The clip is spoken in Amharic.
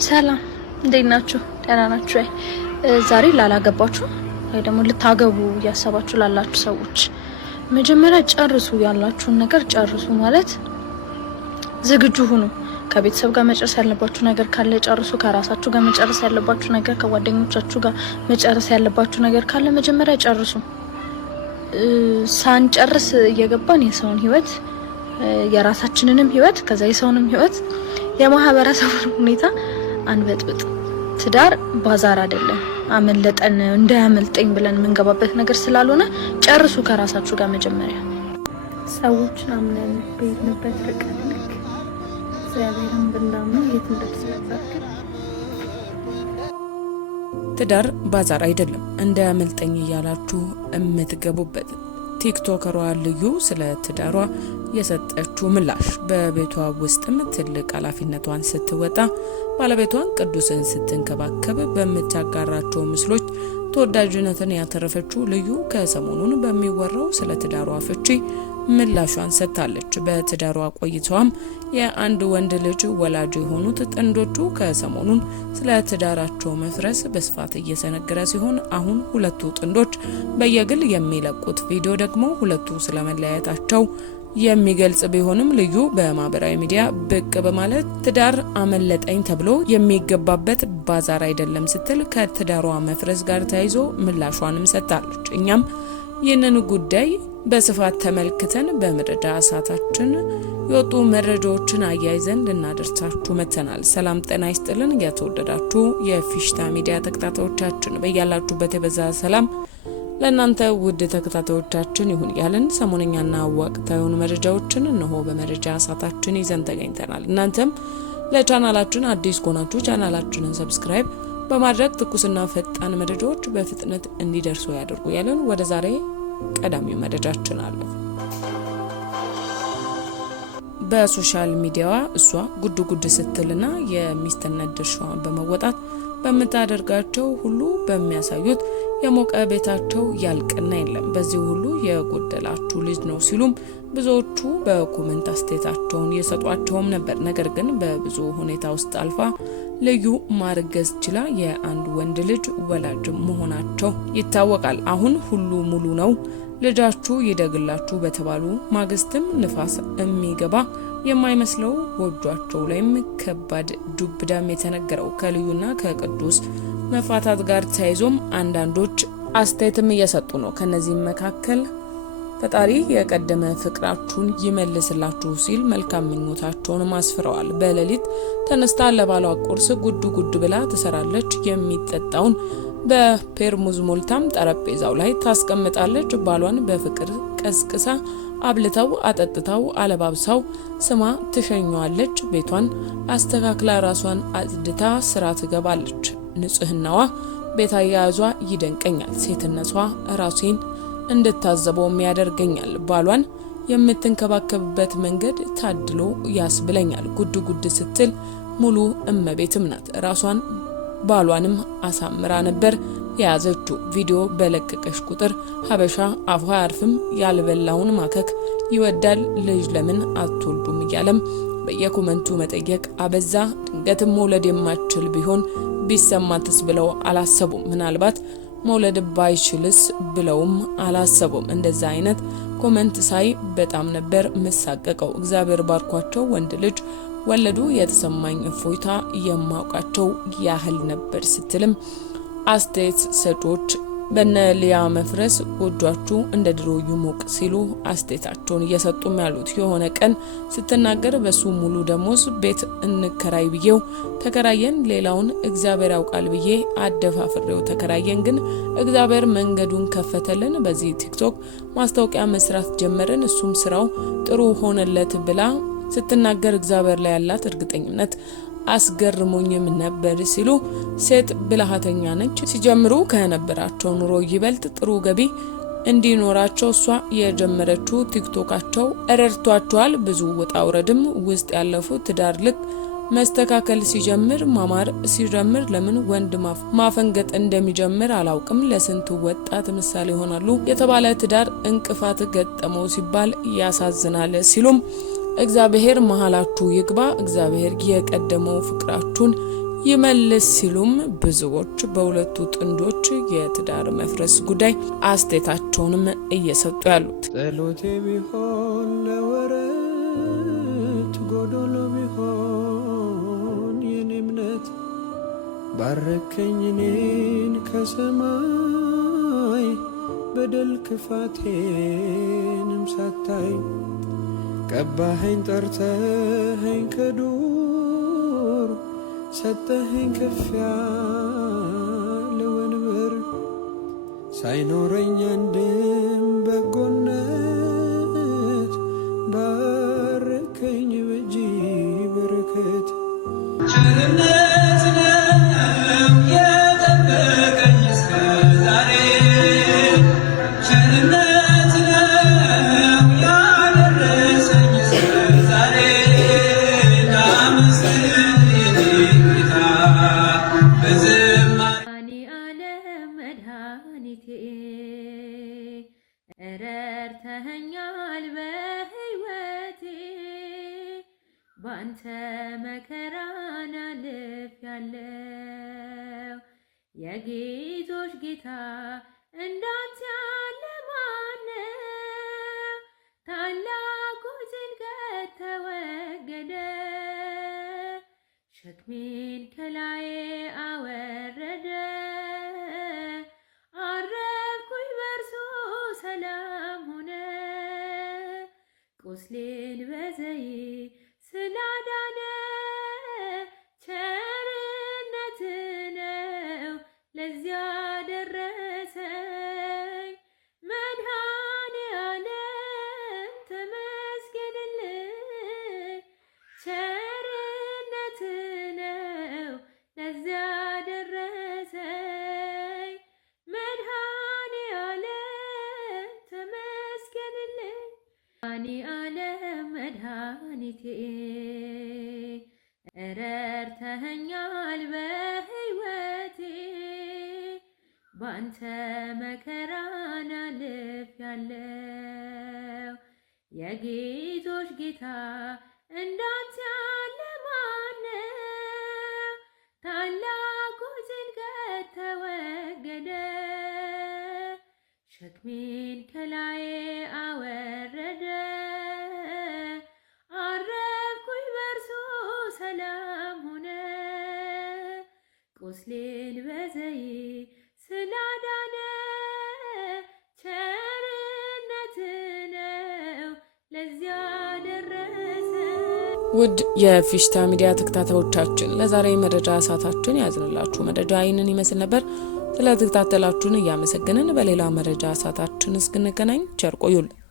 ሰላም እንዴት ናችሁ? ደህና ናችሁ? ዛሬ ላላገባችሁ ወይ ደግሞ ልታገቡ ያሰባችሁ ላላችሁ ሰዎች መጀመሪያ ጨርሱ፣ ያላችሁን ነገር ጨርሱ። ማለት ዝግጁ ሁኑ። ከቤተሰብ ጋር መጨረስ ያለባችሁ ነገር ካለ ጨርሱ። ከራሳችሁ ጋር መጨረስ ያለባችሁ ነገር፣ ከጓደኞቻችሁ ጋር መጨረስ ያለባችሁ ነገር ካለ መጀመሪያ ጨርሱ። ሳንጨርስ እየገባን የሰውን ህይወት፣ የራሳችንንም ህይወት፣ ከዛ የሰውንም ህይወት፣ የማህበረሰቡን ሁኔታ አንበጥብጥ። ትዳር ባዛር አይደለም። አመለጠን እንዳያመልጠኝ ብለን የምንገባበት ነገር ስላልሆነ ጨርሱ ከራሳችሁ ጋር መጀመሪያ። ሰዎችን አምነን በሄድንበት ርቀት ልክ እግዚአብሔርን ብናምነው የት እንደርስበት። ትዳር ባዛር አይደለም እንዳያመልጠኝ እያላችሁ የምትገቡበት። ቲክቶከሯ ልዩ ስለ ትዳሯ የሰጠችው ምላሽ በቤቷ ውስጥም ትልቅ ኃላፊነቷን ስትወጣ ባለቤቷን ቅዱስን ስትንከባከብ በምታጋራቸው ምስሎች ተወዳጅነትን ያተረፈችው ልዩ ከሰሞኑን በሚወራው ስለ ትዳሯ ፍቺ ምላሿን ሰጥታለች። በትዳሯ ቆይታዋም የአንድ ወንድ ልጅ ወላጅ የሆኑት ጥንዶቹ ከሰሞኑን ስለ ትዳራቸው መፍረስ በስፋት እየተነገረ ሲሆን አሁን ሁለቱ ጥንዶች በየግል የሚለቁት ቪዲዮ ደግሞ ሁለቱ ስለመለያየታቸው የሚገልጽ ቢሆንም ልዩ በማህበራዊ ሚዲያ ብቅ በማለት ትዳር አመለጠኝ ተብሎ የሚገባበት ባዛር አይደለም ስትል ከትዳሯ መፍረስ ጋር ተያይዞ ምላሿንም ሰጥታለች። እኛም ይህንን ጉዳይ በስፋት ተመልክተን በመረጃ ሰዓታችን የወጡ መረጃዎችን አያይዘን ልናደርሳችሁ መተናል። ሰላም ጤና ይስጥልን። የተወደዳችሁ የፊሽታ ሚዲያ ተከታታዮቻችን በያላችሁበት የበዛ ሰላም ለእናንተ ውድ ተከታታዮቻችን ይሁን ያለን ሰሞነኛና ወቅታዊ መረጃዎችን እነሆ በመረጃ ሰዓታችን ይዘን ተገኝተናል። እናንተም ለቻናላችን አዲስ ከሆናችሁ ቻናላችንን ሰብስክራይብ በማድረግ ትኩስና ፈጣን መረጃዎች በፍጥነት እንዲደርሱ ያድርጉ ያለን ወደ ዛሬ ቀዳሚው መረጃችን አለ። በሶሻል ሚዲያዋ እሷ ጉድ ስትልና የሚስትነት ድርሻዋን በመወጣት በምታደርጋቸው ሁሉ በሚያሳዩት የሞቀ ቤታቸው ያልቅና የለም በዚህ ሁሉ የጎደላችሁ ልጅ ነው ሲሉም ብዙዎቹ በኮሜንት አስተያየታቸውን የሰጧቸውም ነበር። ነገር ግን በብዙ ሁኔታ ውስጥ አልፋ ልዩ ማርገዝ ችላ የአንድ ወንድ ልጅ ወላጅ መሆናቸው ይታወቃል። አሁን ሁሉ ሙሉ ነው፣ ልጃችሁ ይደግላችሁ በተባሉ ማግስትም ንፋስ የሚገባ የማይመስለው ጎጇቸው ላይም ከባድ ዱብዳም የተነገረው ከልዩና ከቅዱስ መፋታት ጋር ተያይዞም አንዳንዶች አስተያየትም እየሰጡ ነው። ከነዚህም መካከል ፈጣሪ የቀደመ ፍቅራችሁን ይመልስላችሁ ሲል መልካም ምኞታቸውን ማስፍረዋል። በሌሊት ተነስታ ለባሏ ቁርስ ጉድ ብላ ትሰራለች። የሚጠጣውን በፔርሙዝ ሞልታም ጠረጴዛው ላይ ታስቀምጣለች። ባሏን በፍቅር ቀስቅሳ አብልተው አጠጥተው አለባብሰው ስማ ትሸኘዋለች። ቤቷን አስተካክላ ራሷን አጽድታ ስራ ትገባለች። ንጽህናዋ፣ ቤት አያያዟ ይደንቀኛል። ሴትነቷ ራሴን እንድታዘበውም ያደርገኛል። ባሏን የምትንከባከብበት መንገድ ታድሎ ያስብለኛል። ጉድ ስትል ሙሉ እመቤትም ናት። ራሷን ባሏንም አሳምራ ነበር የያዘችው። ቪዲዮ በለቀቀሽ ቁጥር ሀበሻ አፏ አያርፍም፣ ያልበላውን ማከክ ይወዳል፣ ልጅ ለምን አትወልዱም እያለም በየኮመንቱ መጠየቅ አበዛ። ድንገትም መውለድ የማትችል ቢሆን ቢሰማትስ ብለው አላሰቡም። ምናልባት መውለድ ባይችልስ ብለውም አላሰቡም። እንደዛ አይነት ኮመንት ሳይ በጣም ነበር መሳቀቀው። እግዚአብሔር ባርኳቸው ወንድ ልጅ ወለዱ፣ የተሰማኝ እፎይታ የማውቃቸው ያህል ነበር ስትልም አስተያየት ሰጪዎች በነ ሊያ መፍረስ ጎጇችሁ እንደ ድሮ ይሞቅ ሲሉ አስተያየታቸውን እየሰጡም ያሉት። የሆነ ቀን ስትናገር በሱ ሙሉ ደሞዝ ቤት እንከራይ ብዬው ተከራየን፣ ሌላውን እግዚአብሔር ያውቃል ብዬ አደፋፍሬው ተከራየን፣ ግን እግዚአብሔር መንገዱን ከፈተልን። በዚህ ቲክቶክ ማስታወቂያ መስራት ጀመርን፣ እሱም ስራው ጥሩ ሆነለት ብላ ስትናገር እግዚአብሔር ላይ ያላት እርግጠኝነት አስገርሞኝም ነበር ሲሉ ሴት ብልሃተኛ ነች። ሲጀምሩ ከነበራቸው ኑሮ ይበልጥ ጥሩ ገቢ እንዲኖራቸው እሷ የጀመረችው ቲክቶካቸው ረድቷቸዋል። ብዙ ውጣ ውረድም ውስጥ ያለፉ ትዳር ልክ መስተካከል ሲጀምር ማማር ሲጀምር ለምን ወንድ ማፈንገጥ እንደሚጀምር አላውቅም። ለስንቱ ወጣት ምሳሌ ይሆናሉ የተባለ ትዳር እንቅፋት ገጠመው ሲባል ያሳዝናል ሲሉም እግዚአብሔር መሃላችሁ ይግባ፣ እግዚአብሔር የቀደመው ፍቅራችሁን ይመልስ ሲሉም ብዙዎች በሁለቱ ጥንዶች የትዳር መፍረስ ጉዳይ አስተያየታቸውንም እየሰጡ ያሉት ጸሎቴ ቢሆን ለወረት ጎዶሎ ቢሆን የኔ እምነት ባረከኝ እኔን ከሰማይ በደል ክፋቴንም ሳታይ ቀባኸኝ ጠርተኸኝ ከዱር ሰጠኸኝ ከፍ ያለ ወንበር ሳይኖረኝ አንድም በጎነት ባረከኝ በእጅ በረከት ቸርነት ነው የጠበቀኝ እስከ ዛሬ ቸርነት ነው ያደረሰኝ እስከ ዛሬ ላመስግን ጌታ በዝማሬ ዓለም መድኃኒቴ ረድተኸኛል በሕይወቴ ባንተ መከራን አልፌያለሁ የጌቶች ጌታ እንዳንተ ያለ ማን ነው? ታላቁ ጭንቀት ተወገደ ሸክሜን ከላዬ አወረደ አረፍኩኝ በእርሱ ሰላም ሆነ ቁስሌን በዘይት ስላዳነ ቸርነት ነው ለዚያ ደረሰኝ መድኃኔ ዓለም ተመስገንልኝ ቸርነት ነው ለዚያ ደረሰኝ መድኃኔ ዓለም ተመስገንልኝ መድኃኔ ዓለም መድኃኒቴ ረድተኸኛል በሕይወቴ ባንተ መከራን አልፌያለሁ የጌቶች ጌታ እንዳንተ ያለ ማን ነው? ታላቁ ጭንቀት ተወገደ ሸክሜን ከላዬ አወረደ አረፍኩኝ በእርሱ ሰላም ሆነ ቁስሌን በዘይት ስላዳነ ቸርነት ነው ለዚያ ደረሰ። ውድ የፊሽታ ሚዲያ ተከታታዮቻችን ለዛሬ መረጃ ሰዓታችን ያዝንላችሁ መረጃ ይህንን ይመስል ነበር። ስለተከታተላችሁን እያመሰገንን በሌላ መረጃ ሰዓታችን እስክንገናኝ ቸር ቆዩልን።